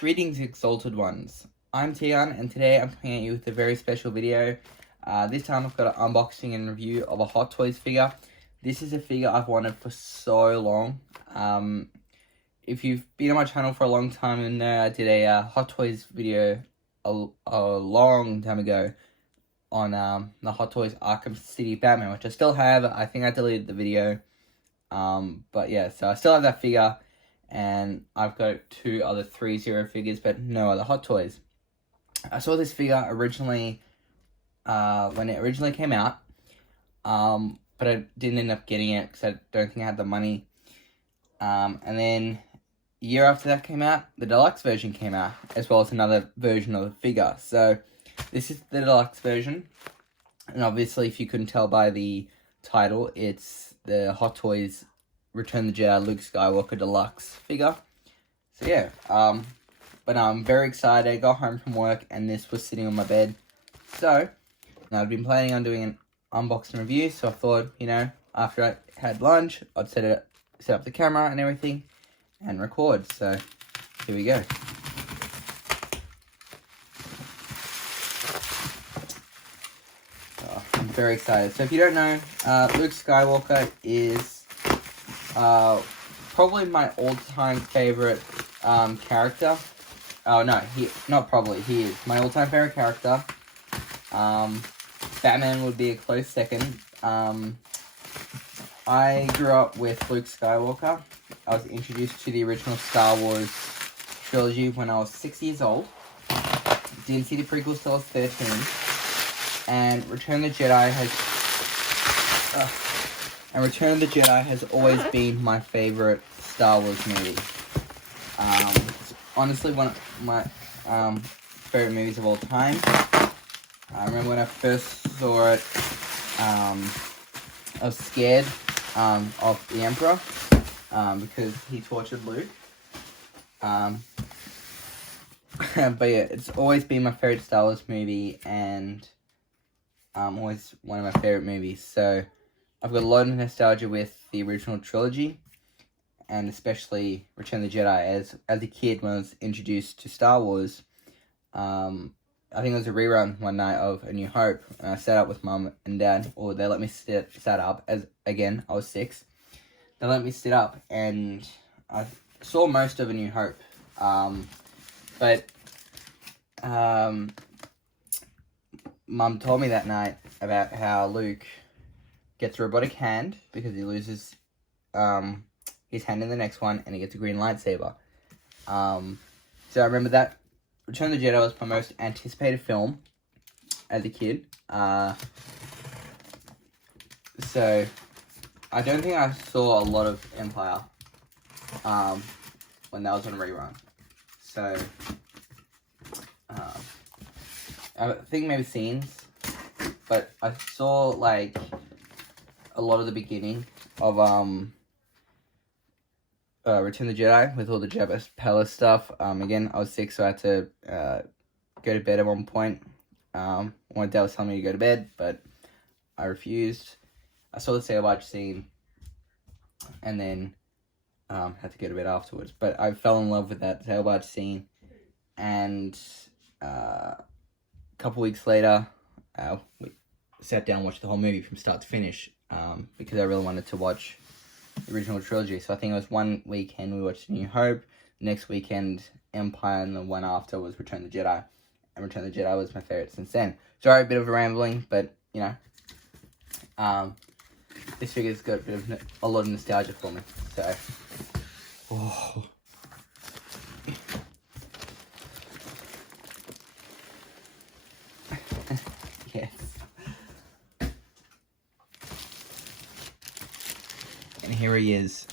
Greetings, exalted ones. I'm TGun, and today I'm coming at you with a very special video. This time I've got an unboxing and review of a Hot Toys figure. This is a figure I've wanted for so long. If you've been on my channel for a long time, you know I did a Hot Toys video a long time ago on the Hot Toys Arkham City Batman, which I still have. I think I deleted the video. But yeah, so I still have that figure. And I've got two other 3-0 figures, but no other Hot Toys. I saw this figure originally, when it originally came out, but I didn't end up getting it because I don't think I had the money. And then a year after that came out, the Deluxe version came out, as well as another version of the figure. So this is the Deluxe version, and obviously if you couldn't tell by the title, it's the Hot Toys Return the Jedi Luke Skywalker Deluxe figure. So yeah, but I'm very excited. I got home from work and this was sitting on my bed. So now I've been planning on doing an unboxing review, so I thought, you know, after I had lunch, I'd set up the camera and everything and record. So here we go. Oh, I'm very excited. So if you don't know, Luke Skywalker is probably my all-time favorite character. Oh no, he is my all-time favorite character. Batman would be a close second. I grew up with Luke Skywalker. I was introduced to the original Star Wars trilogy when I was 6 years old. Didn't see the prequels till I was 13. And Return of the Jedi has always been my favorite Star Wars movie. It's honestly one of my favorite movies of all time. I remember when I first saw it, I was scared of the Emperor because he tortured Luke. But yeah, it's always been my favorite Star Wars movie, and always one of my favorite movies. So I've got a lot of nostalgia with the original trilogy, and especially Return of the Jedi. As a kid, when I was introduced to Star Wars, I think it was a rerun one night of A New Hope, and I sat up with Mum and Dad, or they let me sat up, as again, I was 6. They let me sit up, and I saw most of A New Hope, but Mum told me that night about how Luke gets a robotic hand because he loses his hand in the next one, and he gets a green lightsaber. So I remember that Return of the Jedi was my most anticipated film as a kid. So I don't think I saw a lot of Empire when that was on rerun. So I think maybe scenes, but I saw like a lot of the beginning of Return of the Jedi with all the Jabba's palace stuff. Again, I was 6, so I had to go to bed at one point. My dad was telling me to go to bed, but I refused. I saw the sail barge scene, and then had to go to bed afterwards. But I fell in love with that sail barge scene, and a couple weeks later, we sat down and watched the whole movie from start to finish, because I really wanted to watch the original trilogy. So I think it was one weekend we watched New Hope, next weekend Empire, and the one after was Return of the Jedi. And Return of the Jedi was my favorite since then. Sorry, a bit of a rambling, but you know, this figure's got a lot of nostalgia for me. So, oh. Yes. And here he is.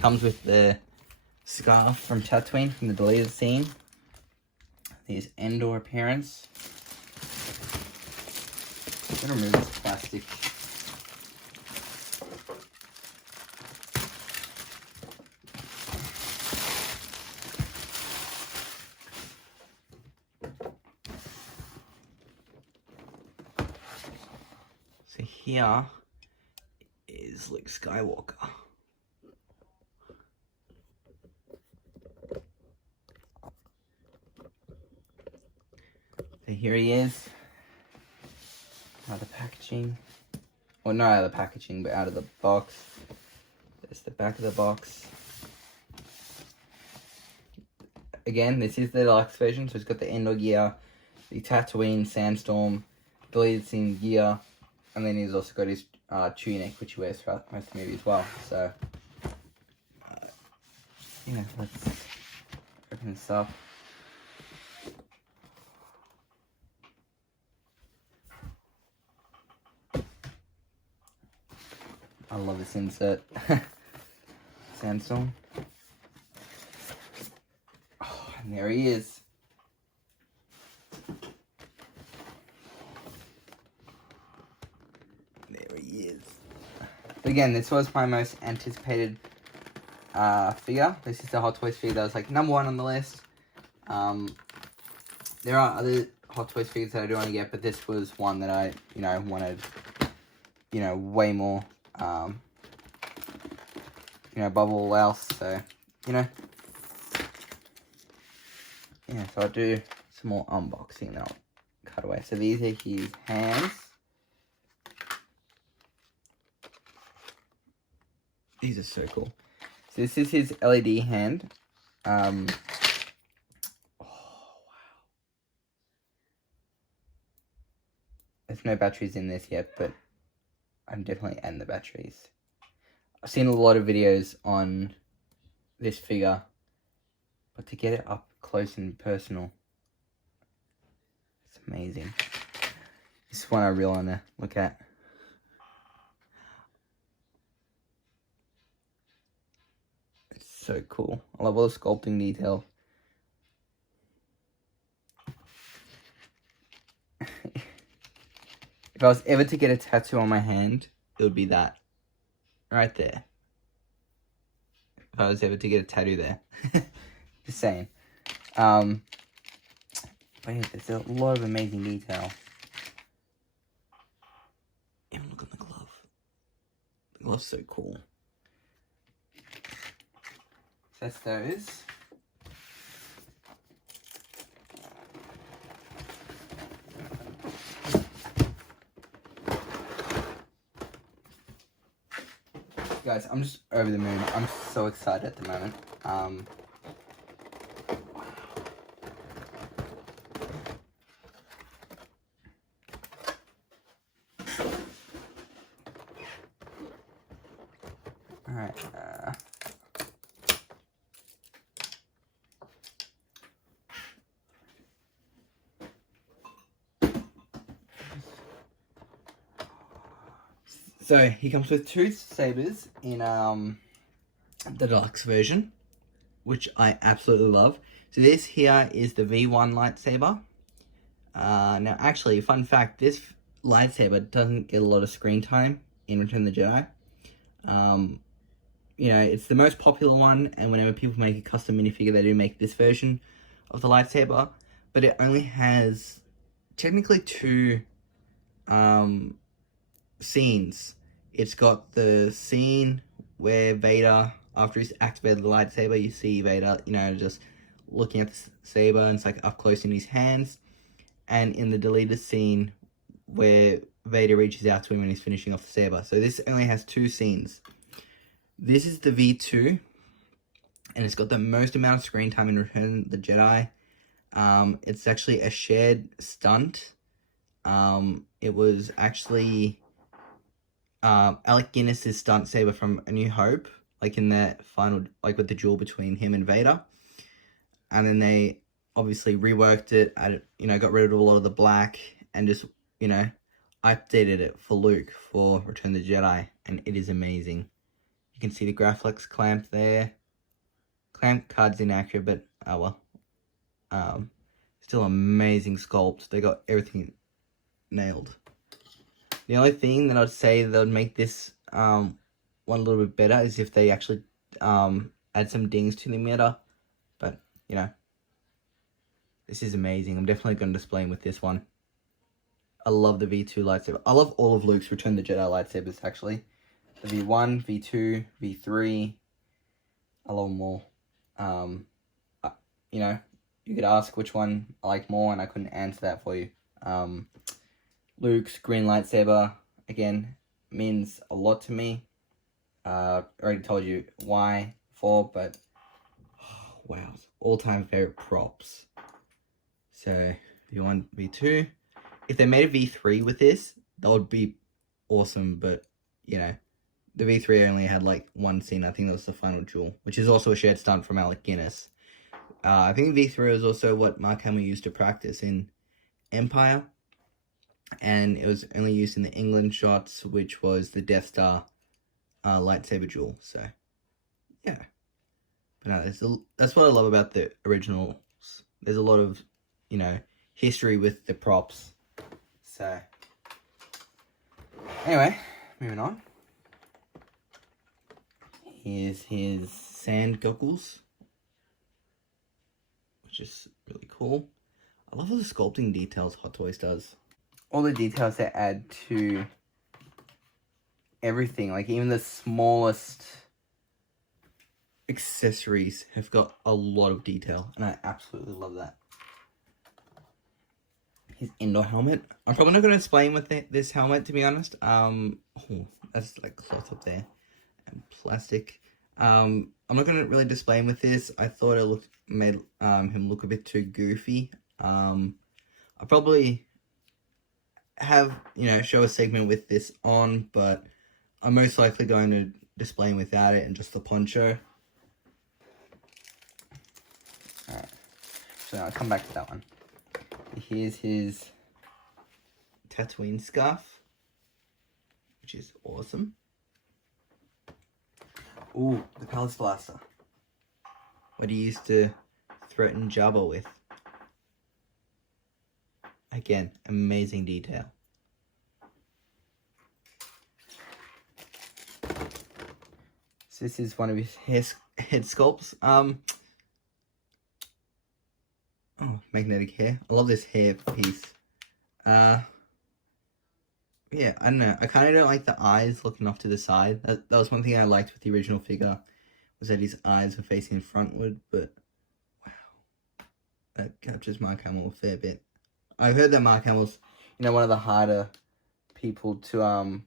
Comes with the scarf from Tatooine from the deleted scene. His Endor appearance. I'm gonna remove this plastic. So here is Luke Skywalker. So here he is. Out of the packaging. Well, not out of the packaging, but out of the box. There's the back of the box. Again, this is the deluxe version, so it's got the Endor gear, the Tatooine Sandstorm, deleted scene gear, and then he's also got his tunic, which he wears throughout most of the movie as well. So, yeah, let's open this up. I love this insert. Sandstorm. Oh, and there he is. There he is. But again, this was my most anticipated figure. This is the Hot Toys figure that was like #1 on the list. There are other Hot Toys figures that I do want to get, but this was one that I, wanted, way more, above all else. So, yeah, so I'll do some more unboxing and I'll cut away. So these are his hands. These are so cool. So this is his LED hand. Oh, wow. There's no batteries in this yet, but I'm definitely adding the batteries. I've seen a lot of videos on this figure, but to get it up close and personal, it's amazing. This is one I really want to look at. It's so cool. I love all the sculpting detail. If I was ever to get a tattoo on my hand, it would be that. Right there. If I was ever to get a tattoo there. Just saying. But yeah, there's a lot of amazing detail. Even look at the glove. The glove's so cool. So that's those. Guys, I'm just over the moon. I'm so excited at the moment. Alright, so he comes with two sabers in the deluxe version, which I absolutely love. So this here is the V1 lightsaber. Now actually, fun fact, this lightsaber doesn't get a lot of screen time in Return of the Jedi. It's the most popular one, and whenever people make a custom minifigure, they do make this version of the lightsaber, but it only has technically two scenes. It's got the scene where Vader, after he's activated the lightsaber, you see Vader, just looking at the saber, and it's like up close in his hands. And in the deleted scene where Vader reaches out to him when he's finishing off the saber. So this only has two scenes. This is the V2, and it's got the most amount of screen time in Return of the Jedi. It's actually a shared stunt. It was actually Alec Guinness's stunt saber from A New Hope, like in the final, like with the duel between him and Vader. And then they obviously reworked it, got rid of a lot of the black, and just, updated it for Luke for Return of the Jedi, and it is amazing. You can see the Graflex clamp there. Clamp card's inaccurate, but oh well. Still amazing sculpt. They got everything nailed. The only thing that I'd say that would make this one a little bit better is if they actually add some dings to the emitter. But, this is amazing. I'm definitely going to display him with this one. I love the V2 lightsaber. I love all of Luke's Return of the Jedi lightsabers, actually. The V1, V2, V3. I love them all. you could ask which one I like more, and I couldn't answer that for you. Luke's green lightsaber, again, means a lot to me. Already told you why for, but wow, all-time favorite props. So V1, V2. If they made a V3 with this, that would be awesome, but you know, the V3 only had like one scene. I think that was the final duel, which is also a shared stunt from Alec Guinness. I think V3 was also what Mark Hamill used to practice in Empire, and it was only used in the England shots, which was the Death Star lightsaber duel. So yeah, but no, that's what I love about the originals. There's a lot of, you know, history with the props. So anyway, moving on. Here's his sand goggles, which is really cool. I love all the sculpting details Hot Toys does. All the details they add to everything, like even the smallest accessories have got a lot of detail, and I absolutely love that. His Endor helmet. I'm probably not going to explain with this helmet, to be honest. Oh, that's like cloth up there. And plastic. I'm not going to really display him with this. I thought it made him look a bit too goofy. I'll probably have, you know, show a segment with this on, but I'm most likely going to display him without it and just the poncho. Alright, so I'll come back to that one. Here's his Tatooine scarf, which is awesome. Ooh, the Palace Blaster. What he used to threaten Jabba with. Again, amazing detail. So this is one of his head sculpts. Oh, magnetic hair. I love this hair piece. Yeah, I don't know. I kind of don't like the eyes looking off to the side. That was one thing I liked with the original figure, was that his eyes were facing frontward, but wow. That captures Mark Hamill a fair bit. I've heard that Mark Hamill's, you know, one of the harder people to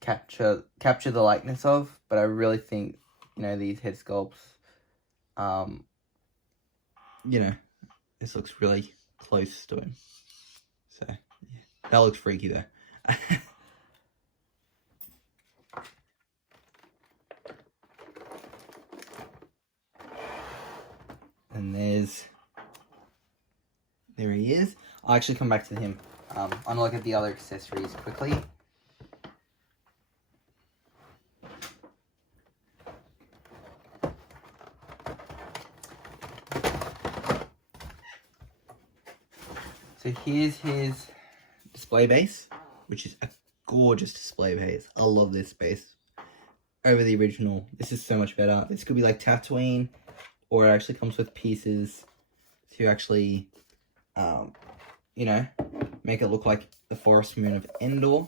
capture the likeness of, but I really think, you know, these head sculpts, you know, this looks really close to him. So, yeah. That looks freaky though. And there he is. I'll actually come back to him. I'm gonna look at the other accessories quickly. So here's his display base, which is a gorgeous display base. I love this base over the original. This is so much better. This could be like Tatooine, or it actually comes with pieces to actually, you know, make it look like the forest moon of Endor.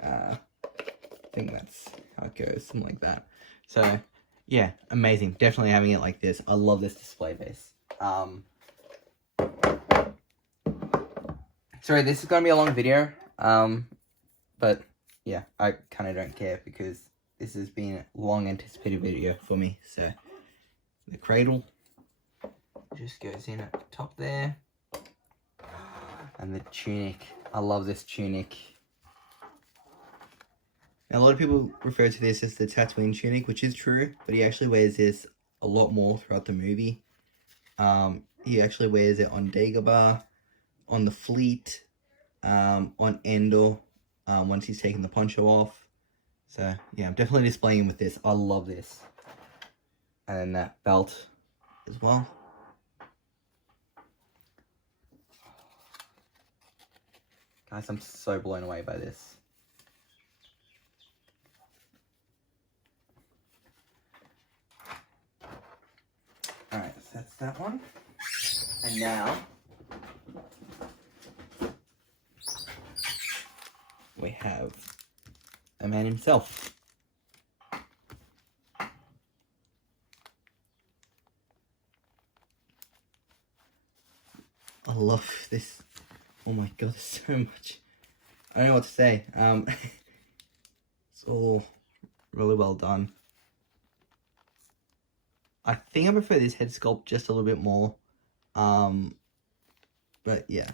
I think that's how it goes, something like that. So yeah, amazing. Definitely having it like this. I love this display base. Sorry, this is gonna be a long video. But yeah, I kind of don't care because this has been a long anticipated video for me. So the cradle just goes in at the top there, and the tunic. I love this tunic. Now, a lot of people refer to this as the Tatooine tunic, which is true, but he actually wears this a lot more throughout the movie. He actually wears it on Dagobah, on the fleet, on Endor, once he's taken the poncho off. So, yeah, I'm definitely displaying him with this. I love this. And then that belt as well. Guys, I'm so blown away by this. Alright, so that's that one. And now we have a man himself. I love this. Oh my god, there's so much. I don't know what to say. It's all really well done. I think I prefer this head sculpt just a little bit more. But yeah.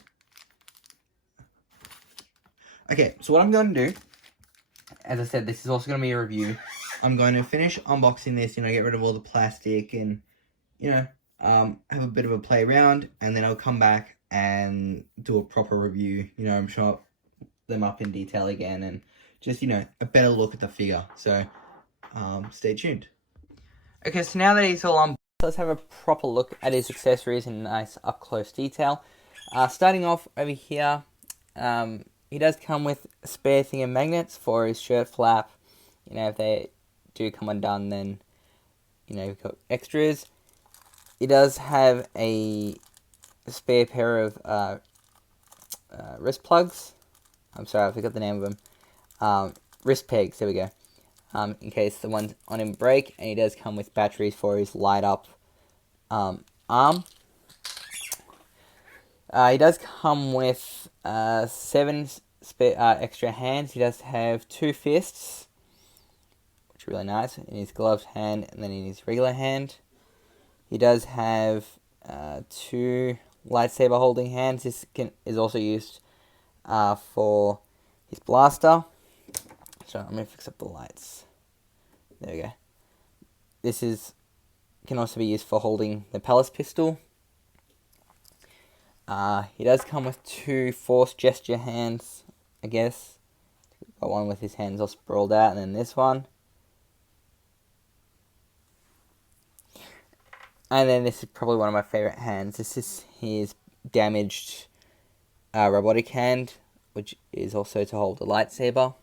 Okay, so what I'm going to do, as I said, this is also going to be a review. I'm going to finish unboxing this, you know, get rid of all the plastic and, you know, have a bit of a play around, and then I'll come back and do a proper review, you know, show them up in detail again and just, you know, a better look at the figure. So, stay tuned. Okay, so now that he's all on, let's have a proper look at his accessories in nice up-close detail. Starting off over here, he does come with a spare thing of magnets for his shirt flap. You know, if they do come undone, then, you know, you've got extras. He does have a spare pair of wrist plugs. I'm sorry, I forgot the name of them. Wrist pegs, there we go. In case the ones on him break, and he does come with batteries for his light up arm. He does come with 7 extra hands. He does have 2 fists, which are really nice, in his gloved hand and then in his regular hand. He does have 2 lightsaber holding hands. This is also used for his blaster. So I'm going to fix up the lights. There we go. This can also be used for holding the Palace pistol. He does come with 2 force gesture hands, I guess. Got one with his hands all sprawled out, and then this one. And then this is probably one of my favorite hands. This is his damaged robotic hand, which is also to hold the lightsaber.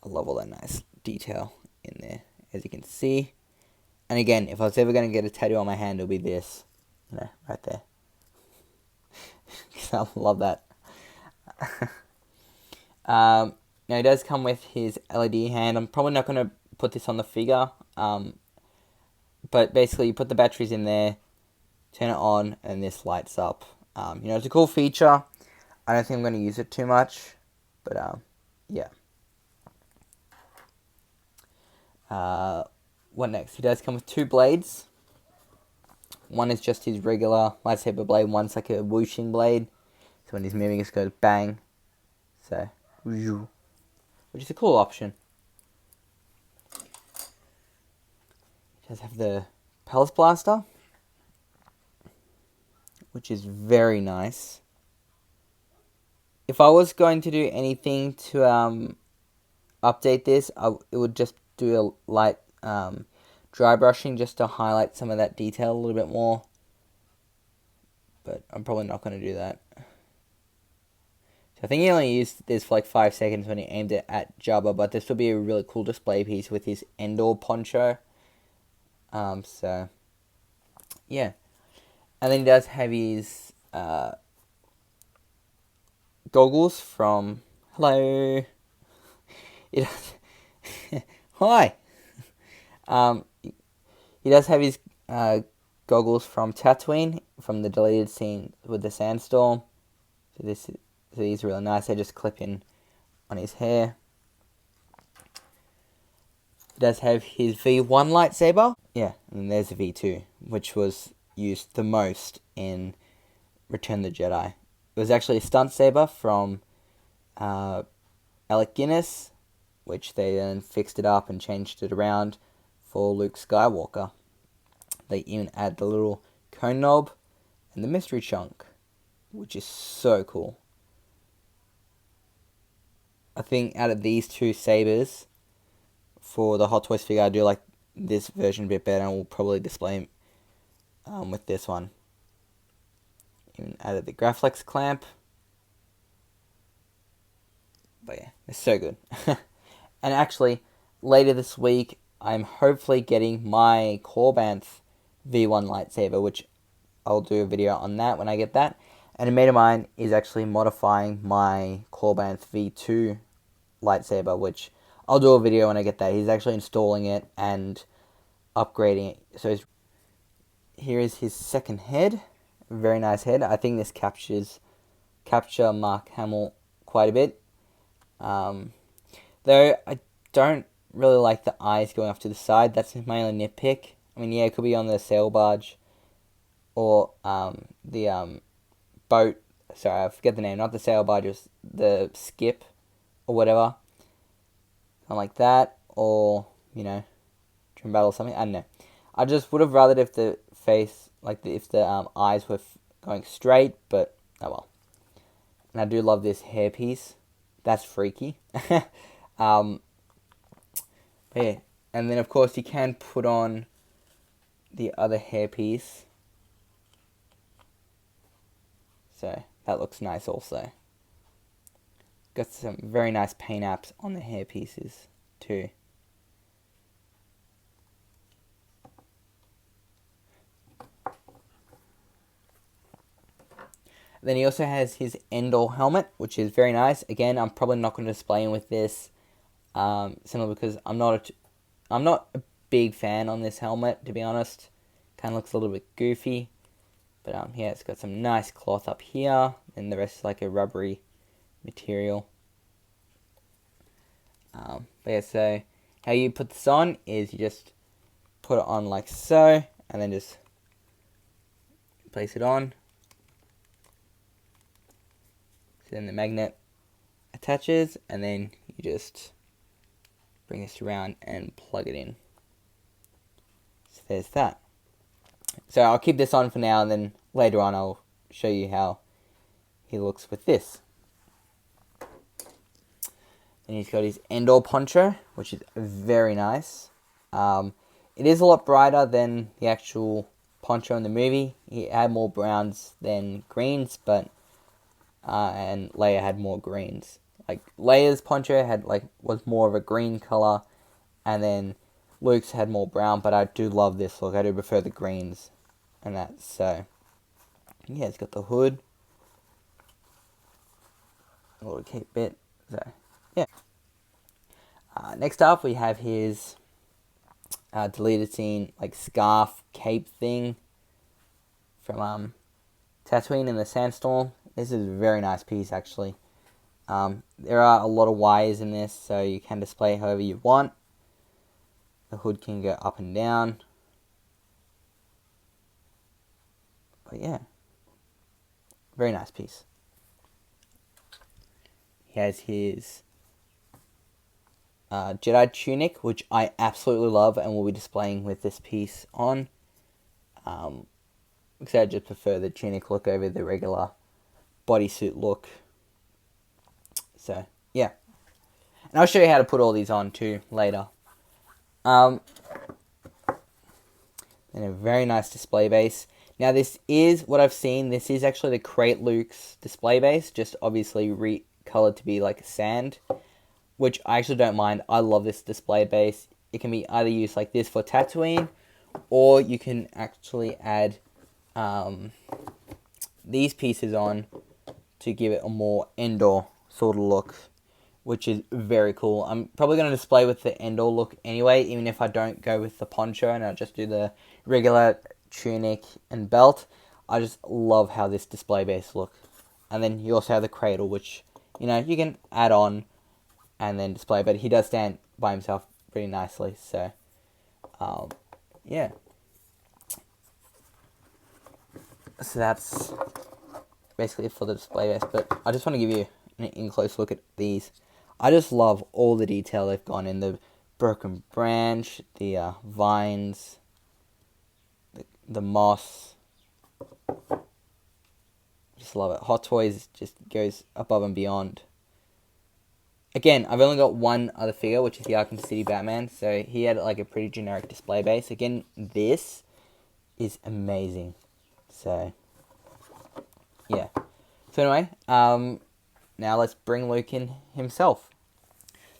I love all that nice detail in there, as you can see. And again, if I was ever going to get a tattoo on my hand, it'll be this. You know, right there. I love that. Now, he does come with his LED hand. I'm probably not going to put this on the figure. But basically, you put the batteries in there, turn it on, and this lights up. You know, it's a cool feature. I don't think I'm going to use it too much. But, yeah. What next? He does come with 2 blades. One is just his regular lightsaber blade. One's like a whooshing blade. So when he's moving, it goes bang. So, which is a cool option. He does have the Palace Blaster, which is very nice. If I was going to do anything to update this, it would just do a light dry brushing just to highlight some of that detail a little bit more. But I'm probably not going to do that. So I think he only used this for like 5 seconds when he aimed it at Jabba, but this would be a really cool display piece with his Endor poncho. So, yeah. And then he does have his goggles from... Hello. He does... Hi. He does have his goggles from Tatooine, from the deleted scene with the sandstorm. So these are really nice. They just clip in on his hair. He does have his V1 lightsaber. Yeah, and there's the V2, which was used the most in Return of the Jedi. It was actually a stunt saber from Alec Guinness, which they then fixed it up and changed it around for Luke Skywalker. They even add the little cone knob and the mystery chunk, which is so cool. I think out of these 2 sabers, for the Hot Toys figure, I do like this version a bit better, and we'll probably display with this one. Even added the Graflex clamp. But yeah, it's so good. And actually, later this week, I'm hopefully getting my Corbanth V1 lightsaber, which I'll do a video on that when I get that. And a mate of mine is actually modifying my Corbanth V2 lightsaber, which I'll do a video when I get that. He's actually installing it and upgrading it. So here is his second head, very nice head. I think this capture Mark Hamill quite a bit. Though I don't really like the eyes going off to the side. That's my only nitpick. I mean, yeah, it could be on the sail barge or the boat. Sorry, I forget the name. Not the sail barge, just the skip or whatever. Something like that, or trim battle or something. I don't know. I just would have rathered if the face, if the eyes were going straight, but oh well. And I do love this hairpiece. That's freaky. But yeah, and then of course you can put on the other hairpiece. So that looks nice also. Got some very nice paint apps on the hairpieces too. Then he also has his Endor helmet, which is very nice. Again, I'm probably not going to display him with this, simply because I'm not a big fan on this helmet, to be honest. Kind of looks a little bit goofy, but yeah, it's got some nice cloth up here, and the rest is like a rubbery material. But yeah, so how you put this on is you just put it on like so, and then just place it on. So then the magnet attaches, and then you just bring this around and plug it in. So there's that. So I'll keep this on for now, and then later on I'll show you how he looks with this. And he's got his Endor poncho, which is very nice. It is a lot brighter than the actual poncho in the movie. He had more browns than greens, but and Leia had more greens. Like Leia's poncho was more of a green color, and then Luke's had more brown. But I do love this look. I do prefer the greens and that. So yeah, it's got the hood, a little cape bit. So yeah. Next up, we have his deleted scene scarf cape thing from Tatooine in the Sandstorm. This is a very nice piece, actually. There are a lot of wires in this, so you can display it however you want. The hood can go up and down. But yeah, very nice piece. He has his Jedi Tunic, which I absolutely love and will be displaying with this piece on. Because I just prefer the tunic look over the regular bodysuit look. So, yeah. And I'll show you how to put all these on too later. And a very nice display base. Now this is what I've seen. This is actually the Crate Luke's display base, just obviously recolored to be like sand, which I actually don't mind. I love this display base. It can be either used like this for Tatooine, or you can actually add these pieces on to give it a more Endor sort of look, which is very cool. I'm probably going to display with the Endor look anyway, even if I don't go with the poncho and I'll just do the regular tunic and belt. I just love how this display base looks. And then you also have the cradle, which, you can add on and then display, but he does stand by himself pretty nicely, so, yeah. So that's basically it for the display base, but I just want to give you an in-close look at these. I just love all the detail they've gone in. The broken branch, the vines, the moss. Just love it. Hot Toys just goes above and beyond. Again, I've only got one other figure, which is the Arkham City Batman, so he had a pretty generic display base. Again, this is amazing. So, yeah. So anyway, now let's bring Luke in himself.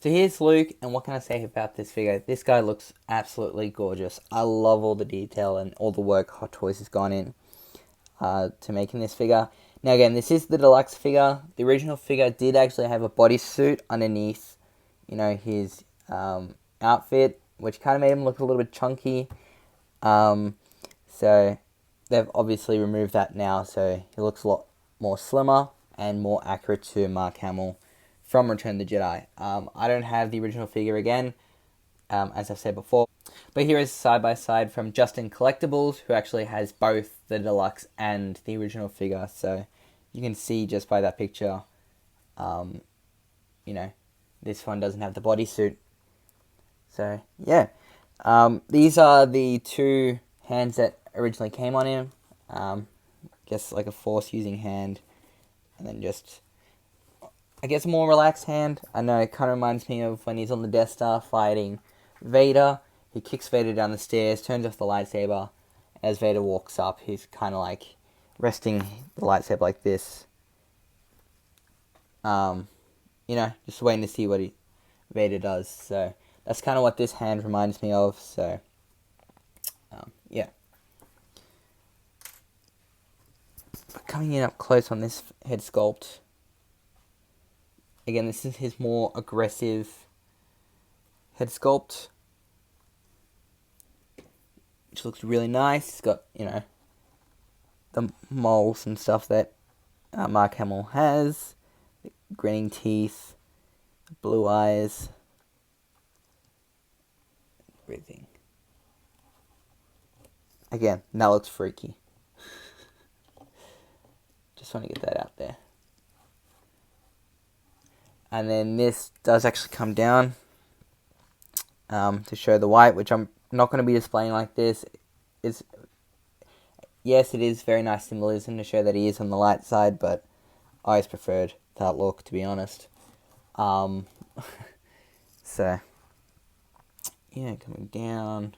So here's Luke, and what can I say about this figure? This guy looks absolutely gorgeous. I love all the detail and all the work Hot Toys has gone in to making this figure. Now again, this is the deluxe figure. The original figure did actually have a bodysuit underneath, his outfit, which kind of made him look a little bit chunky. So they've obviously removed that now, so he looks a lot more slimmer and more accurate to Mark Hamill from Return of the Jedi. I don't have the original figure again, as I've said before, but here is side by side from Justin Collectibles, who actually has both the deluxe and the original figure. So you can see just by that picture, you know, this one doesn't have the bodysuit. So yeah, these are the two hands that originally came on him. Guess like a force using hand, and then just, I guess, a more relaxed hand. I know it kind of reminds me of when he's on the Death Star fighting Vader. He kicks Vader down the stairs, turns off the lightsaber. As Vader walks up, he's kind of like resting the lightsaber like this. You know, just waiting to see what Vader does. So that's kind of what this hand reminds me of. So, yeah. Coming in up close on this head sculpt. Again, this is his more aggressive head sculpt, which looks really nice. It's got, you know, the moles and stuff that Mark Hamill has. Grinning teeth, blue eyes, everything. Again, that looks freaky. Just want to get that out there. And then this does actually come down to show the white, which I'm not going to be displaying like this. Yes, it is very nice symbolism to show that he is on the light side, but I always preferred that look, to be honest. So, yeah, coming down.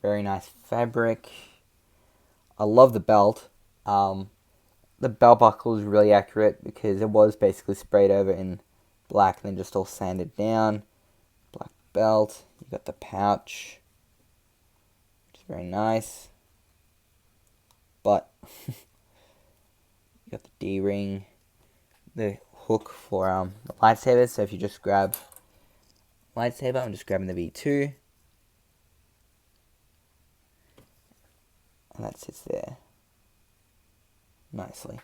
Very nice fabric. I love the belt. The belt buckle is really accurate because it was basically sprayed over in black and then just all sanded down. Black belt. You got the pouch, which is very nice. But you got the D-ring, the hook for the lightsaber. So if you just grab lightsaber, I'm just grabbing the V2, and that sits there nicely.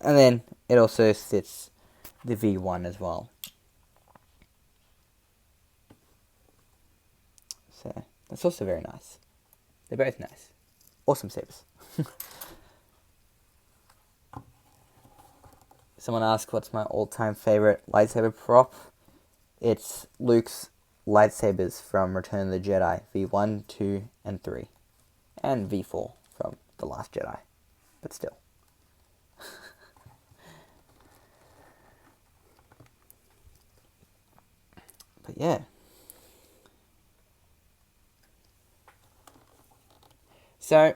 And then it also sits the V1 as well. So that's also very nice. They're both nice. Awesome sabers. Someone asked what's my all-time favorite lightsaber prop. It's Luke's lightsabers from Return of the Jedi, V1, 2, and 3. And V4 from The Last Jedi. But still. But yeah. So,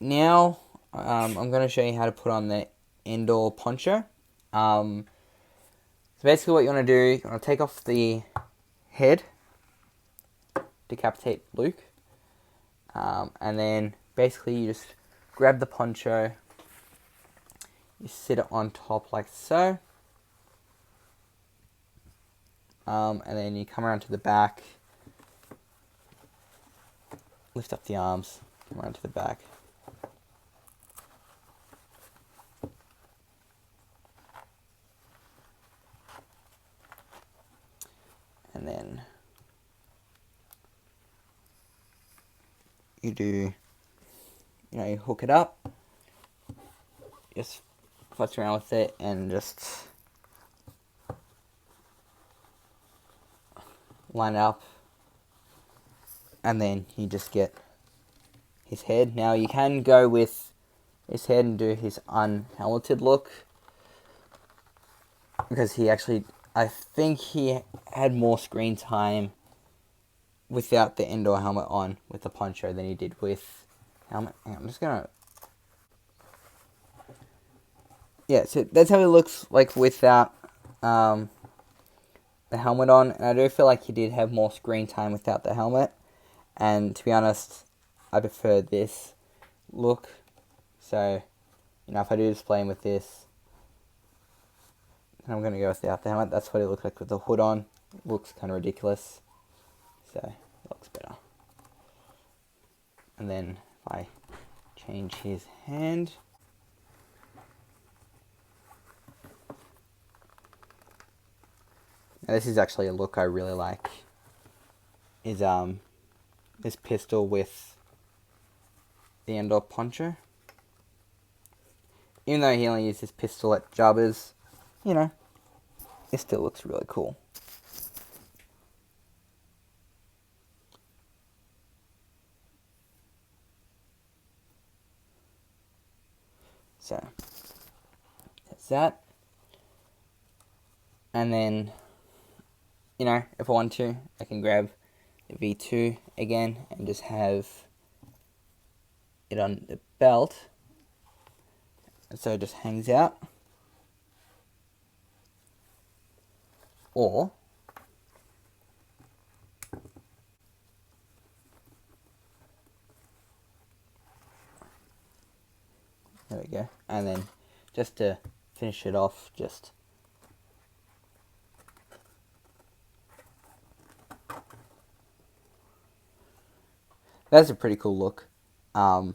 now I'm going to show you how to put on the Endor poncho. So basically what you want to do, you want to take off the head, decapitate Luke, and then basically you just grab the poncho, you sit it on top like so, and then you come around to the back, lift up the arms, come around to the back. And then you hook it up, just futz around with it and just line it up, and then you just get his head. Now you can go with his head and do his unhelmeted look, because he actually, I think he had more screen time without the Endor helmet on with the poncho than he did with helmet. I'm just gonna... Yeah, so that's how it looks like without the helmet on. And I do feel like he did have more screen time without the helmet. And to be honest, I prefer this look. So, if I do display him with this, I'm going to go without the helmet. That's what it looks like with the hood on. It looks kind of ridiculous. So, it looks better. And then if I change his hand. Now, this is actually a look I really like. Is this pistol with the Endor poncho. Even though he only used his pistol at Jabba's, you know, it still looks really cool. So, that's that. And then, you know, if I want to, I can grab the V2 again and just have it on the belt. And so it just hangs out. Or there we go. And then just to finish it off, just that's a pretty cool look. That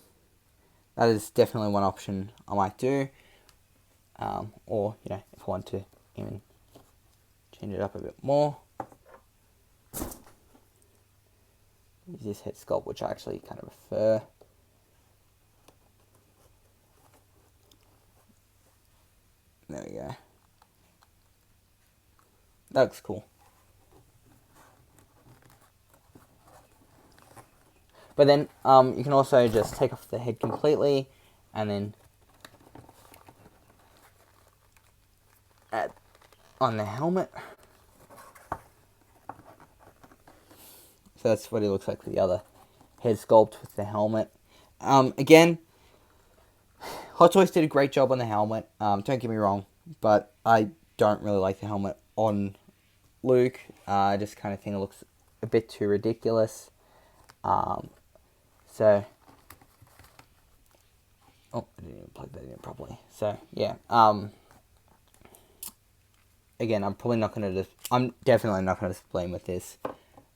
is definitely one option I might do. Or, you know, if I want to even change it up a bit more. Use this head sculpt, which I actually kind of prefer. There we go. That looks cool. But then you can also just take off the head completely and then add on the helmet. So that's what it looks like for the other head sculpt with the helmet. Again, Hot Toys did a great job on the helmet. Don't get me wrong, but I don't really like the helmet on Luke. I just kind of think it looks a bit too ridiculous. So, oh, I didn't even plug that in properly. So, yeah. Again, I'm definitely not going to display him with this.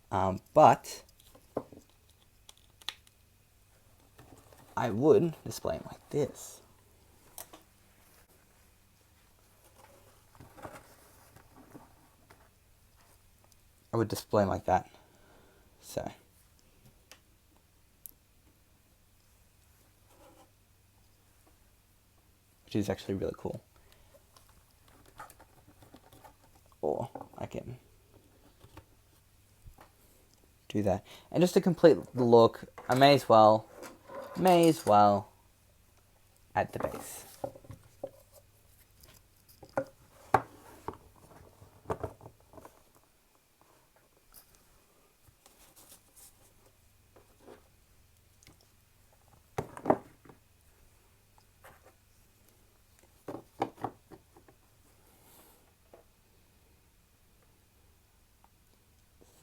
But I would display him like this. I would display him like that. So. Which is actually really cool. Or I can do that. And just to complete the look, I may as well add the base.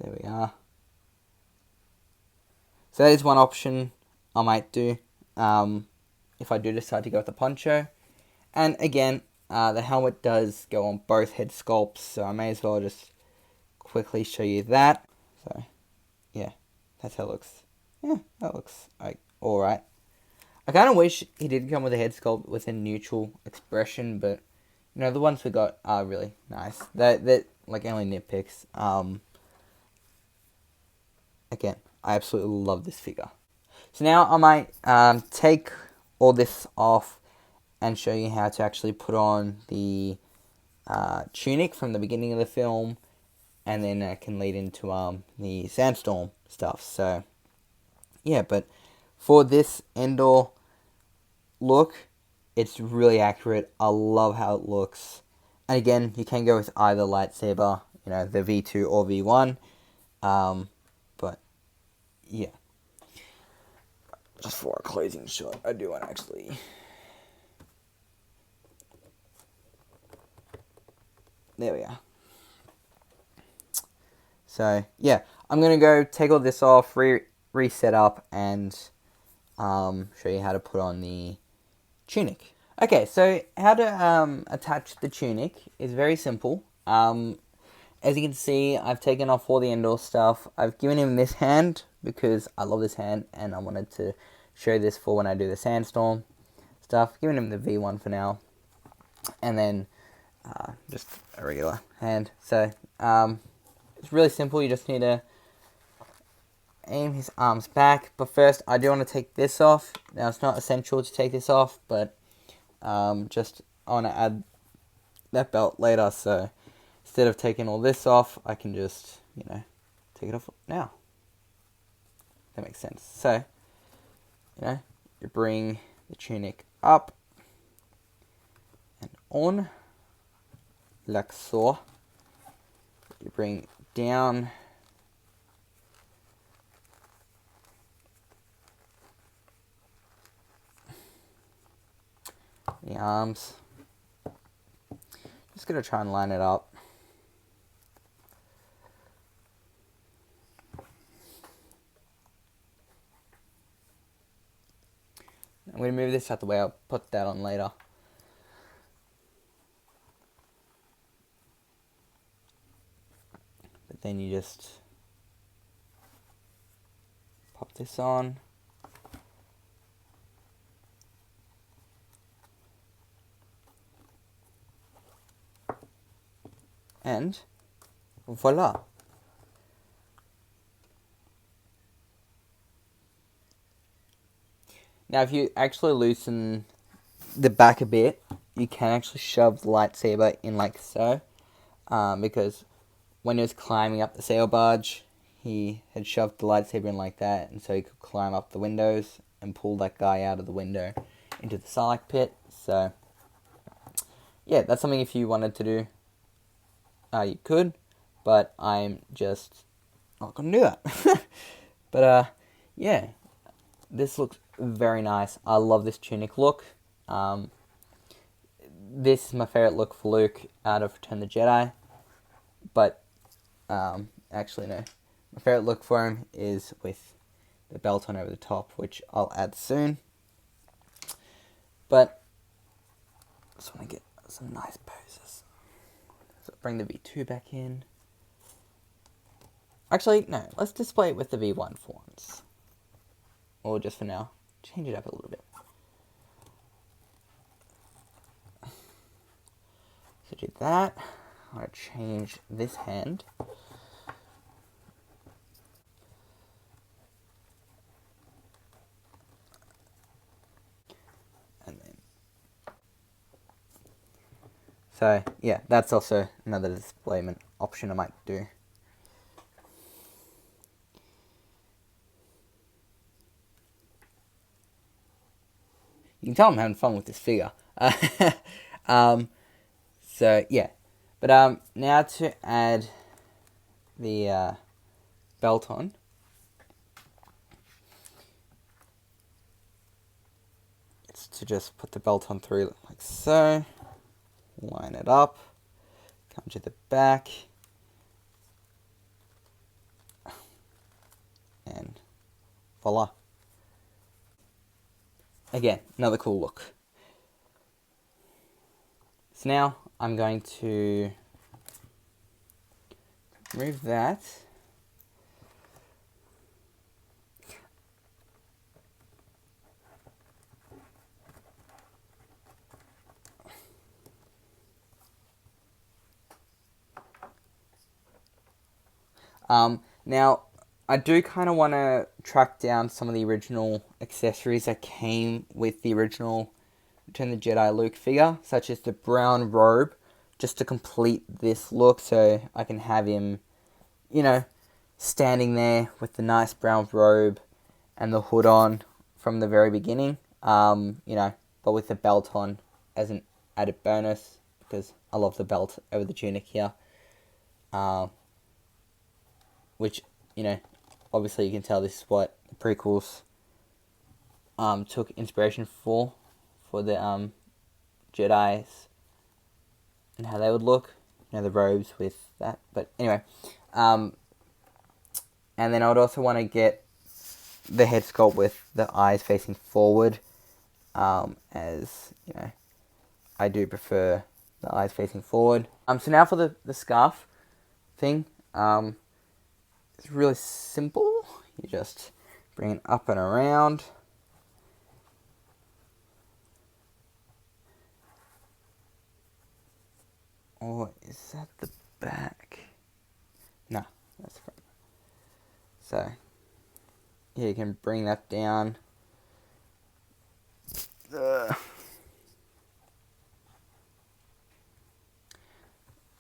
There we are. So that is one option I might do if I do decide to go with the poncho. And again, the helmet does go on both head sculpts, so I may as well just quickly show you that. So, yeah, that's how it looks. Yeah, that looks like alright. I kind of wish he did come with a head sculpt with a neutral expression, but you know, the ones we got are really nice. They're like only nitpicks. Again, I absolutely love this figure. So now I might take all this off and show you how to actually put on the tunic from the beginning of the film, and then it can lead into the sandstorm stuff. So yeah, but for this Endor look, it's really accurate. I love how it looks. And again, you can go with either lightsaber, you know, the V2 or V1. But yeah, just for a closing shot, I do want to actually. There we are. So yeah, I'm gonna go take all this off, reset up, and show you how to put on the tunic. Okay, so how to attach the tunic is very simple. As you can see, I've taken off all the Endor stuff. I've given him this hand because I love this hand and I wanted to show this for when I do the sandstorm stuff. Giving him the V1 for now. And then just a regular hand. So it's really simple. You just need to aim his arms back. But first, I do want to take this off. Now, it's not essential to take this off, but just I want to add that belt later. So instead of taking all this off, I can just, take it off now. That makes sense. So, you bring the tunic up and on, like so. You bring down the arms. Just gonna try and line it up. I'm going to move this out the way. I'll put that on later. But then you just pop this on. And voila. Now, if you actually loosen the back a bit, you can actually shove the lightsaber in like so. Because when he was climbing up the sail barge, he had shoved the lightsaber in like that, and so he could climb up the windows and pull that guy out of the window into the Sarlacc pit. So, yeah, that's something if you wanted to do, you could, but I'm just not going to do that. But, yeah, this looks very nice. I love this tunic look. This is my favorite look for Luke out of Return of the Jedi. But, actually, no. My favorite look for him is with the belt on over the top, which I'll add soon. But, I just want to get some nice poses. So, bring the V2 back in. Actually, no. Let's display it with the V1 for once. Or just for now. Change it up a little bit. So do that. I'm going to change this hand. And then. So, yeah, that's also another displayment option I might do. You can tell I'm having fun with this figure. So, yeah. But now to add the belt on. It's to just put the belt on through like so. Line it up. Come to the back. And voila. Again, another cool look. So now I'm going to remove that. Now, I do kind of want to track down some of the original accessories that came with the original Return of the Jedi Luke figure, such as the brown robe, just to complete this look, so I can have him, standing there with the nice brown robe and the hood on from the very beginning, but with the belt on as an added bonus, because I love the belt over the tunic here, which, obviously you can tell this is what the prequels took inspiration for the Jedis and how they would look, the robes with that. But anyway, and then I would also want to get the head sculpt with the eyes facing forward, as I do prefer the eyes facing forward. So now for the scarf thing, it's really simple. You just bring it up and around Or is that the back? No, that's the front. So, yeah, you can bring that down.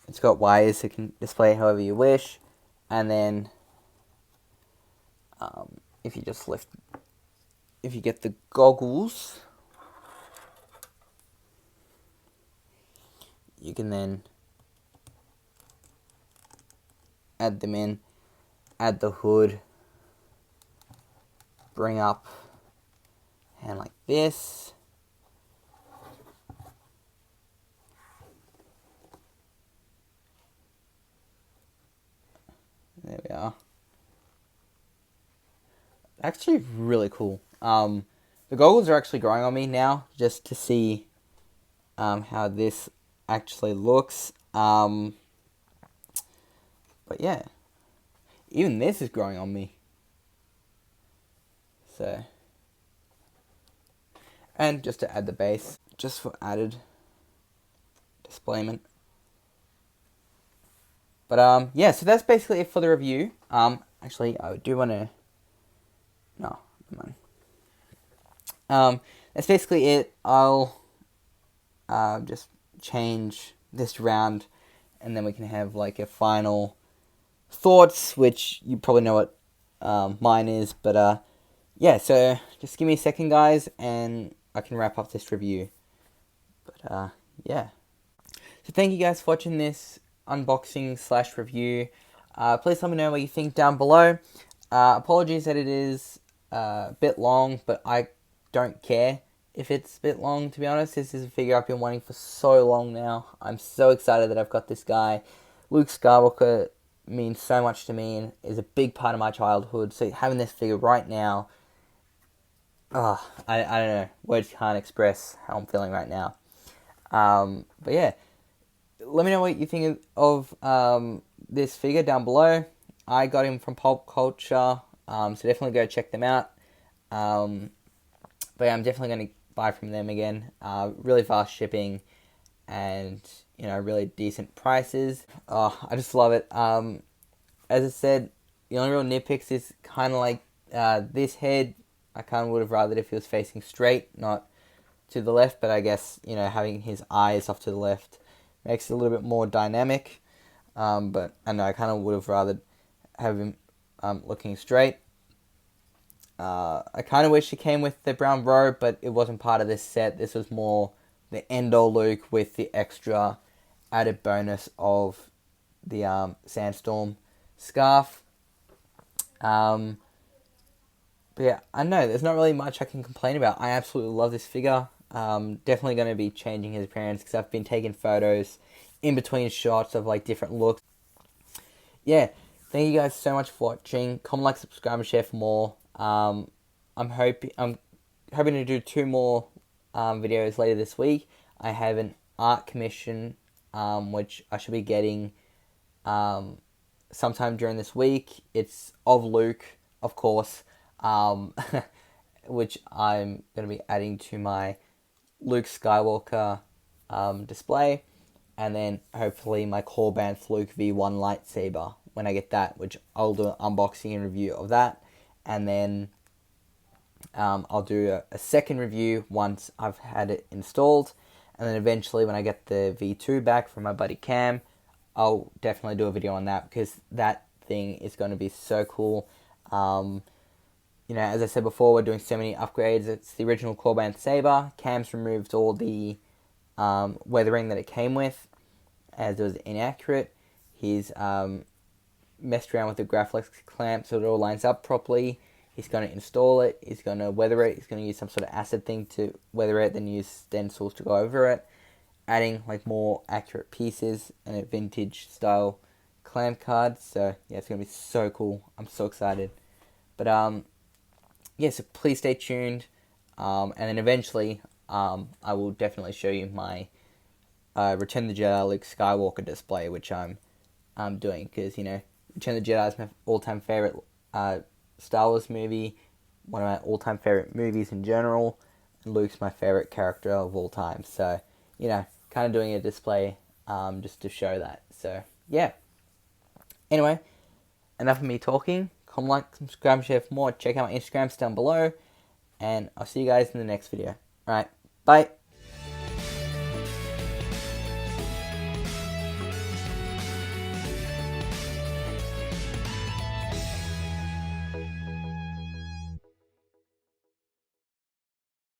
It's got wires so you can display however you wish. And then, if you just lift, if you get the goggles, you can then add them in, add the hood, bring up hand like this. There we are. Actually really cool. The goggles are actually growing on me now just to see how this actually looks. But yeah, even this is growing on me. So, and just to add the base, just for added displayment. But yeah, so that's basically it for the review. Actually, I do want to. No, never mind. That's basically it. I'll just change this round, and then we can have like a final thoughts, which you probably know what mine is. But yeah, so just give me a second, guys, and I can wrap up this review. But yeah. So thank you guys for watching this unboxing / review. Please let me know what you think down below. Apologies that it is a bit long, but I don't care if it's a bit long, to be honest. This is a figure I've been wanting for so long now. I'm so excited that I've got this guy. Luke Skywalker means so much to me and is a big part of my childhood. So having this figure right now, I don't know. Words can't express how I'm feeling right now. But yeah, let me know what you think of this figure down below. I got him from Pulp Culture, so definitely go check them out. But yeah, I'm definitely going to buy from them again. Really fast shipping and, you know, really decent prices. Oh, I just love it. As I said, the only real nitpicks is kind of like this head. I kind of would have rather if he was facing straight, not to the left, but I guess, you know, having his eyes off to the left makes it a little bit more dynamic. But I know I kind of would have rather have him looking straight. I kind of wish he came with the brown robe, but it wasn't part of this set. This was more the Endor Luke with the extra added bonus of the Sandstorm scarf. But yeah, I know there's not really much I can complain about. I absolutely love this figure. Definitely going to be changing his appearance because I've been taking photos in between shots of like different looks. Yeah, thank you guys so much for watching. Comment, like, subscribe, and share for more. I'm hoping to do 2 more videos later this week. I have an art commission which I should be getting sometime during this week. It's of Luke, of course, which I'm going to be adding to my Luke Skywalker display, and then hopefully my Corbanth Luke V1 lightsaber when I get that, which I'll do an unboxing and review of that, and then I'll do a second review once I've had it installed, and then eventually when I get the V2 back from my buddy Cam, I'll definitely do a video on that because that thing is going to be so cool. You know, as I said before, we're doing so many upgrades. It's the original Corbanth saber. Cam's removed all the weathering that it came with, as it was inaccurate. He's messed around with the Graflex clamp so it all lines up properly. He's going to install it. He's going to weather it. He's going to use some sort of acid thing to weather it, then use stencils to go over it, adding like more accurate pieces and a vintage style clamp card. So yeah, it's going to be so cool. I'm so excited. But yeah, so please stay tuned. And then eventually, I will definitely show you my Return of the Jedi Luke Skywalker display, which I'm doing because, you know, Return of the Jedi is my all-time favorite Star Wars movie, one of my all-time favorite movies in general, and Luke's my favorite character of all time. So, you know, kind of doing a display just to show that. So, yeah. Anyway, enough of me talking. Comment, like, subscribe, and share for more. Check out my Instagrams down below. And I'll see you guys in the next video. Alright, bye.